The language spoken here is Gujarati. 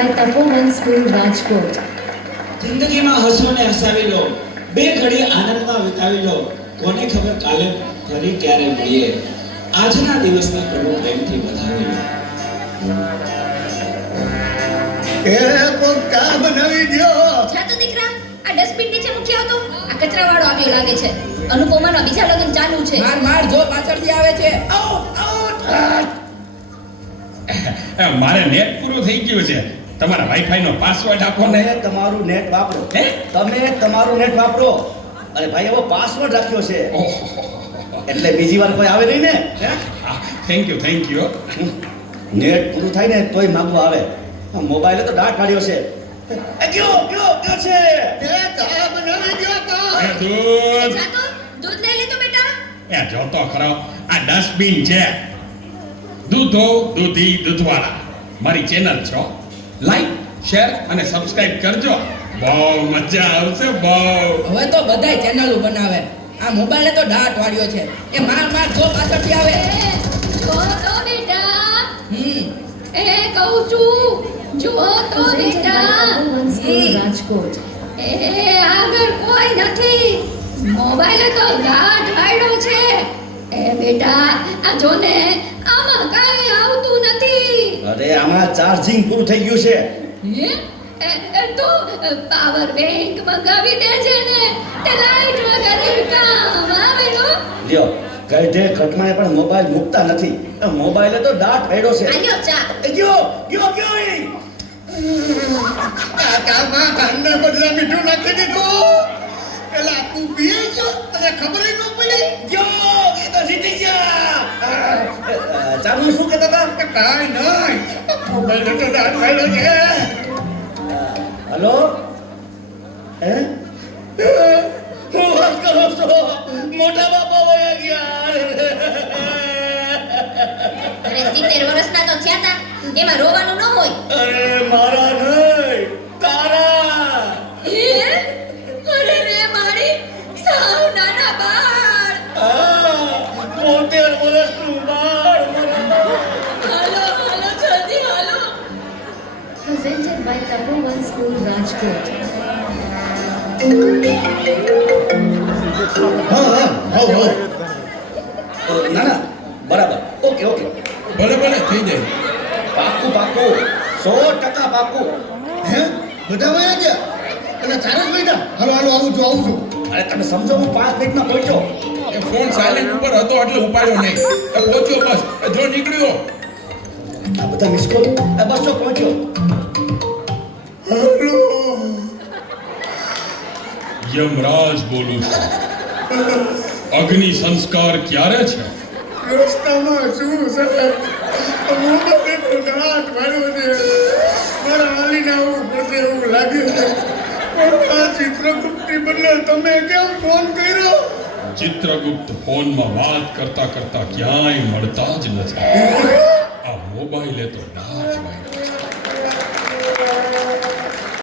by Tapovan School, Rajkot. જિંદગીમાં હસો ને હસાવી લો, બે ઘડી આનંદમાં વિતાવી લો. કોને ખબર કાલે ફરી ક્યારે મળીએ. આજના દિવસને પ્રભુ પ્રેમથી વધાવી લો. એ કોઈ કા બનાવી દ્યો. જા તો દીકરા, આ ડસ્ટબિન નીચે મૂકી આવતો. આ કચરાવાળો આવ્યો લાગે છે. અનુપમાનો બીજા લગ્ન ચાલુ છે. માર જો પાછળથી આવે છે. મારે નેટ પૂરું થઈ ગયું છે. તમારા વાઈફાઈ નો પાસવર્ડ આપો ને. તમે તમારું નેટ વાપરો. હે? તમે તમારું નેટ વાપરો. અરે ભાઈ એવો પાસવર્ડ રાખ્યો છે એટલે બીજી વાર કોઈ આવે નહીં ને. Thank you. નેટ પૂરું થાય ને તોય માંગવા આવે. મોબાઈલે તો દાટ કાઢ્યો છે. કયો છે એ ચા બનાવી દ્યો તો. એ દૂધ જા તો દૂધ લઈ લે તો બેટા. એ જોતો ખરો, આ ડસ્ટબિન છે. દૂધો દૂધી દૂધવાળા મારી ચેનલ છો. લાઈક શેર અને સબસ્ક્રાઇબ કરજો. બહુ મજા આવશે બહુ. હવે તો બધાય ચેનલો બનાવે. આ મોબાઈલે તો દાટ વાળ્યો છે. એ માર જો પાછળથી આવે. જો તો બેટા. હમ એ કહું છું, જો તો Presented by બેટા. Tapovan School, Rajkot. એ આગળ કોઈ નથી. મોબાઈલે તો ગાંઠ વાળ્યો છે. એ બેટા, આ જો ને, આમાં કાંઈ આવતું નથી. અરે આમાં ચાર્જિંગ પૂરું થઈ ગયું છે. હે? તો પાવર બેંક મંગાવી દેજે ને. તે લાઈટ વગર કામ આવે નો. લ્યો ગઢે ઘટમાએ પણ મોબાઈલ મૂકતા નથી. મોબાઈલે તો દાટ કાઢ્યો છે. આલ્યો ચા. ગયો ઈ. કાકામાં કાંડા બદલા મીઠું નાખી દીધું. પેલા તું પીએ ગયો તને ખબર ન પડી. ગયો એ તો જીતી ગયા. ચાલુ શું કહેતા હતા? કાઈ નહીં, મોબાઈલ તો દાટ કાઢ્યો છે. હેલો હે હું વાત કરો છો? મોટા બાપા વયા ગયા. અરે 70 વર્ષના તો થયા તા. એમાં રોવાનું ન હોય. અરે મારા નહીં, તારા. અરે રે મારી સાવ નાના બાળ. 70 વર્ષનું બાળ. હાલો જલ્દી હાલો. Presented by Tapovan School, Rajkot. ના બરાબર. ઓકે ભલે થઈ જાય. પાક્કું 100% પાક્કું. હે બધા વયા ગયા અને 4 જ મહિના. હાલો આવું છું. અરે તમે સમજો હું 5 મિનિટમાં પહોંચ્યો. એ ફોન સાયલેન્ટ ઉપર હતો એટલે ઉપાડ્યો નહીં. એ પહોંચ્યો બસ. જો નીકળ્યો. આ બધા મિસ કોલ. બસ તો પહોંચ્યો. યમરાજ બોલું છું. અગ્નિ સંસ્કાર ક્યારે છે? રસ્તામાં શું સાહેબ મોબાઈલ તો દાટ વાળ્યો છે. મારા હાલીને આવું પડશે એવું લાગે છે. પણ આ ચિત્રગુપ્તની બદલે તમે કેમ ફોન કર્યો? ચિત્રગુપ્ત ફોનમાં વાત કરતા ક્યાંય મળતા જ નથી. આ મોબાઈલે તો ડાચ વાળ્યો છે.